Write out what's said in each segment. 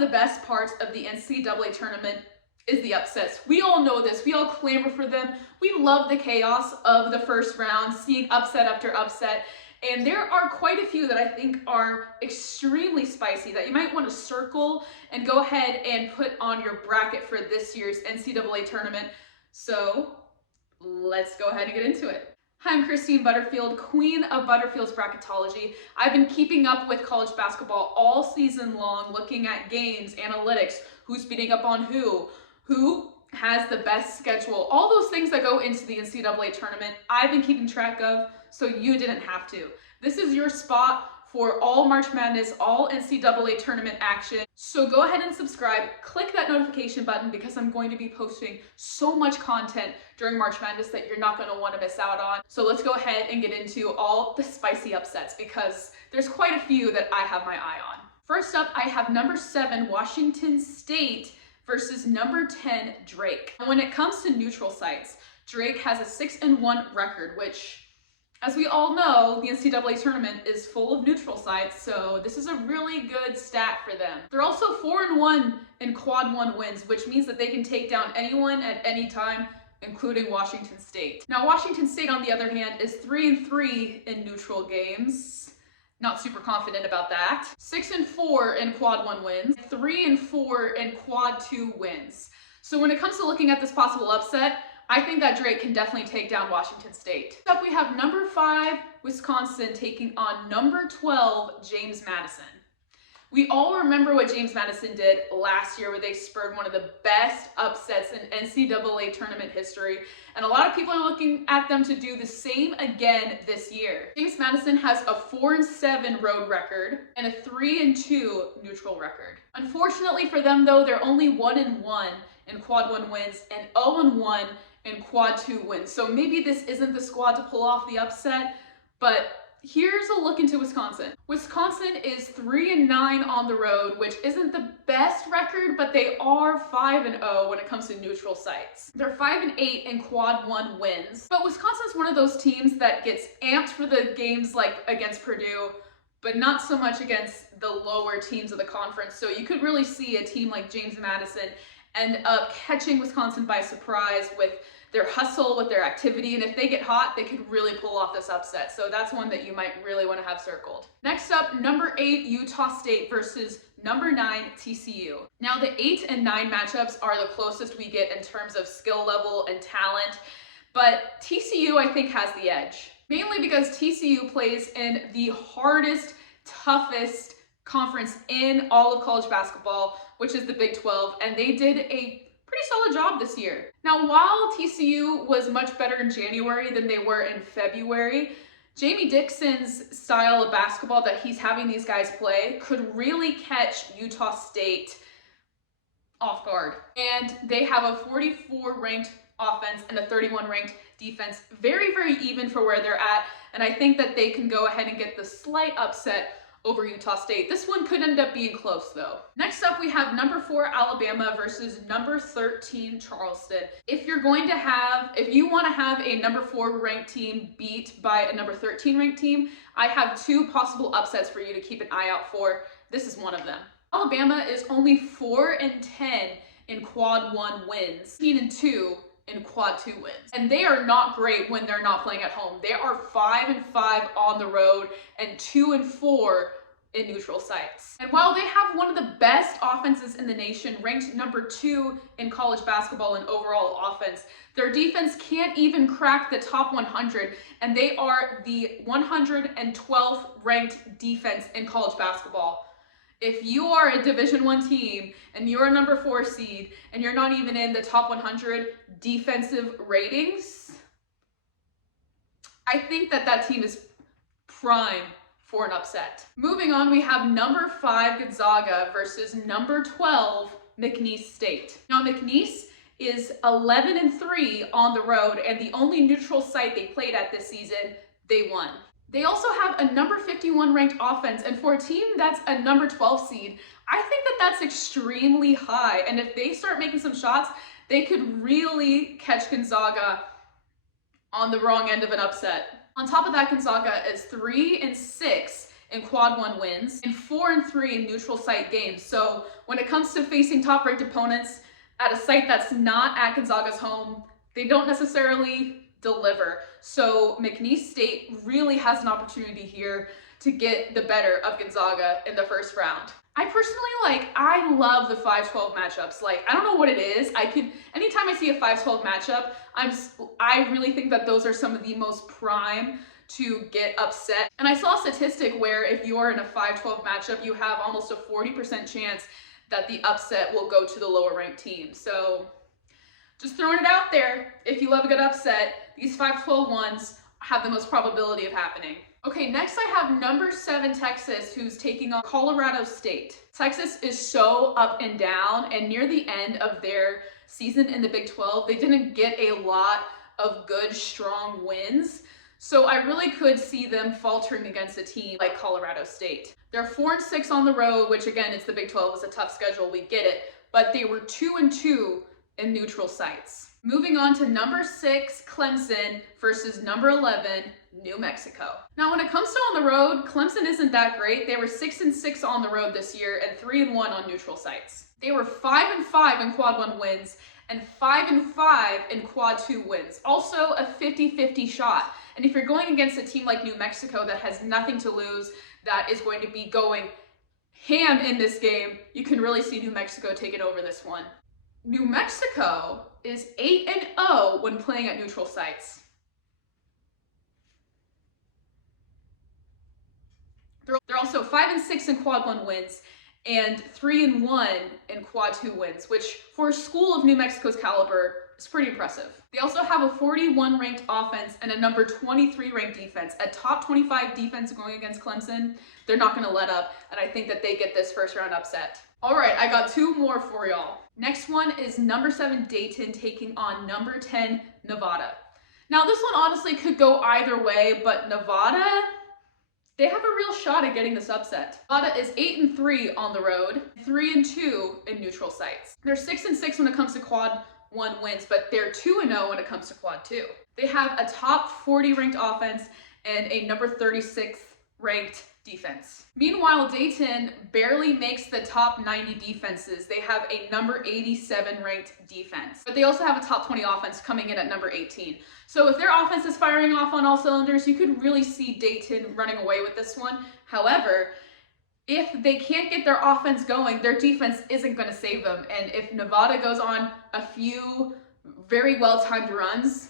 of the best parts of the NCAA tournament is the upsets. We all know this. We all clamor for them. We love the chaos of the first round, seeing upset after upset. And there are quite a few that I think are extremely spicy that you might want to circle and go ahead and put on your bracket for this year's NCAA tournament. So let's go ahead and get into it. Hi, I'm Christine Butterfield, queen of Butterfield's bracketology. I've been keeping up with college basketball all season long, looking at games, analytics, who's beating up on who has the best schedule, all those things that go into the NCAA tournament, I've been keeping track of, so you didn't have to. This is your spot for all March Madness, all NCAA tournament action. So go ahead and subscribe, click that notification button because I'm going to be posting so much content during March Madness that you're not going to want to miss out on. So let's go ahead and get into all the spicy upsets because there's quite a few that I have my eye on. First up, I have number 7, Washington State versus number 10, Drake. When it comes to neutral sites, Drake has a 6-1 record, which, as we all know, the NCAA tournament is full of neutral sites, so this is a really good stat for them. They're also 4-1 in quad 1 wins, which means that they can take down anyone at any time, including Washington State. Now, Washington State, on the other hand, is 3-3 in neutral games. Not super confident about that. 6-4 in quad 1 wins, 3-4 in quad 2 wins. So when it comes to looking at this possible upset, I think that Drake can definitely take down Washington State. Next up, we have number 5, Wisconsin, taking on number 12, James Madison. We all remember what James Madison did last year, where they spurred one of the best upsets in NCAA tournament history, and a lot of people are looking at them to do the same again this year. James Madison has a 4-7 road record and a 3-2 neutral record. Unfortunately for them, though, they're only 1-1 in quad 1 wins and 0-1 in quad 2 wins. So maybe this isn't the squad to pull off the upset, but here's a look into Wisconsin. Wisconsin is 3-9 on the road, which isn't the best record, but they are 5-0 when it comes to neutral sites. They're 5-8 in quad 1 wins, but Wisconsin's one of those teams that gets amped for the games like against Purdue, but not so much against the lower teams of the conference. So you could really see a team like James Madison end up catching Wisconsin by surprise with their hustle, with their activity, and if they get hot, they could really pull off this upset. So that's one that you might really want to have circled. Next up, number 8, Utah State versus number 9, TCU. Now the 8 and 9 matchups are the closest we get in terms of skill level and talent, but TCU I think has the edge. Mainly because TCU plays in the hardest, toughest conference in all of college basketball, which is the Big 12, and they did a pretty solid job this year. Now, while TCU was much better in January than they were in February, Jamie Dixon's style of basketball that he's having these guys play could really catch Utah State off guard. And they have a 44 ranked offense and a 31 ranked defense, very, very even for where they're at. And I think that they can go ahead and get the slight upset over Utah State. This one could end up being close though. Next up, we have number 4, Alabama versus number 13, Charleston. If you want to have a number 4 ranked team beat by a number 13 ranked team, I have 2 possible upsets for you to keep an eye out for. This is one of them. Alabama is only 4-10 in quad 1 wins, 13-2 in quad 2 wins. And they are not great when they're not playing at home. They are 5-5 on the road and 2-4 in neutral sites. And while they have one of the best offenses in the nation, ranked number 2 in college basketball and overall offense, their defense can't even crack the top 100, and they are the 112th ranked defense in college basketball. If you are a Division I team and you're a number 4 seed and you're not even in the top 100 defensive ratings, I think that team is prime for an upset. Moving on, we have number 5, Gonzaga versus number 12, McNeese State. Now, McNeese is 11-3 on the road, and the only neutral site they played at this season, they won. They also have a number 51 ranked offense, and for a team that's a number 12 seed, I think that's extremely high. And if they start making some shots, they could really catch Gonzaga on the wrong end of an upset. On top of that, Gonzaga is 3-6 in quad 1 wins and 4-3 in neutral site games. So when it comes to facing top-ranked opponents at a site that's not at Gonzaga's home, they don't necessarily deliver. So McNeese State really has an opportunity here to get the better of Gonzaga in the first round. I personally I love the 5-12 matchups. I don't know what it is. Anytime I see a 5-12 matchup, I really think that those are some of the most prime to get upset. And I saw a statistic where if you're in a 5-12 matchup, you have almost a 40% chance that the upset will go to the lower ranked team. So just throwing it out there, if you love a good upset, these 5-12 ones have the most probability of happening. Okay, next I have number 7 Texas, who's taking on Colorado State. Texas is so up and down, and near the end of their season in the Big 12, they didn't get a lot of good, strong wins. So I really could see them faltering against a team like Colorado State. They're 4-6 on the road, which again, it's the Big 12, it's a tough schedule, we get it. But they were 2-2 in neutral sites. Moving on to number 6, Clemson versus number 11, New Mexico. Now, when it comes to on the road, Clemson isn't that great. They were 6-6 on the road this year and 3-1 on neutral sites. They were 5-5 in quad 1 wins and 5-5 in quad 2 wins. Also a 50-50 shot. And if you're going against a team like New Mexico that has nothing to lose, that is going to be going ham in this game, you can really see New Mexico taking over this one. New Mexico is 8-0 when playing at neutral sites. They're also 5-6 in quad 1 wins and 3-1 in quad 2 wins, which for a school of New Mexico's caliber is pretty impressive. They also have a 41 ranked offense and a number 23 ranked defense. A top 25 defense going against Clemson, they're not going to let up, and I think that they get this first round upset. All right, I got 2 more for y'all. Next one is number 7 Dayton taking on number 10 Nevada. Now this one honestly could go either way, but Nevada, they have a real shot at getting this upset. Nevada is 8-3 on the road, 3-2 in neutral sites. They're 6-6 when it comes to quad 1 wins, but they're 2-0 when it comes to quad 2. They have a top 40 ranked offense and a number 36 ranked defense. Meanwhile, Dayton barely makes the top 90 defenses. They have a number 87 ranked defense, but they also have a top 20 offense coming in at number 18. So if their offense is firing off on all cylinders, you could really see Dayton running away with this one. However, if they can't get their offense going, their defense isn't going to save them. And if Nevada goes on a few very well-timed runs,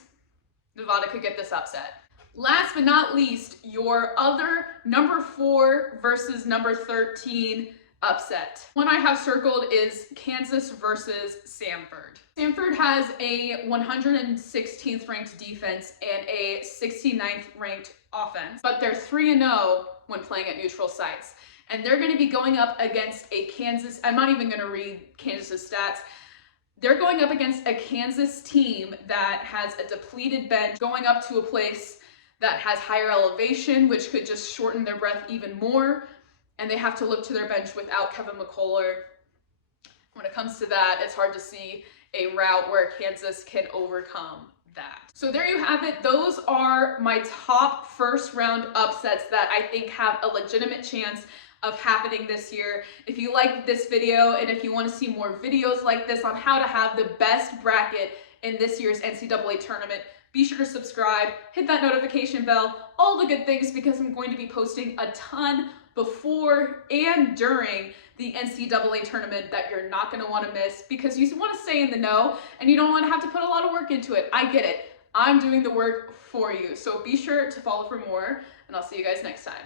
Nevada could get this upset. Last but not least, your other number 4 versus number 13 upset. One I have circled is Kansas versus Samford. Samford has a 116th ranked defense and a 69th ranked offense, but they're 3-0 when playing at neutral sites. And they're going to be going up against a Kansas, I'm not even going to read Kansas's stats. They're going up against a Kansas team that has a depleted bench, going up to a place that has higher elevation, which could just shorten their breath even more. And they have to look to their bench without Kevin McCullough. When it comes to that, it's hard to see a route where Kansas can overcome that. So there you have it. Those are my top first round upsets that I think have a legitimate chance of happening this year. If you liked this video and if you want to see more videos like this on how to have the best bracket in this year's NCAA tournament, be sure to subscribe, hit that notification bell, all the good things, because I'm going to be posting a ton before and during the NCAA tournament that you're not going to want to miss, because you want to stay in the know and you don't want to have to put a lot of work into it. I get it. I'm doing the work for you. So be sure to follow for more, and I'll see you guys next time.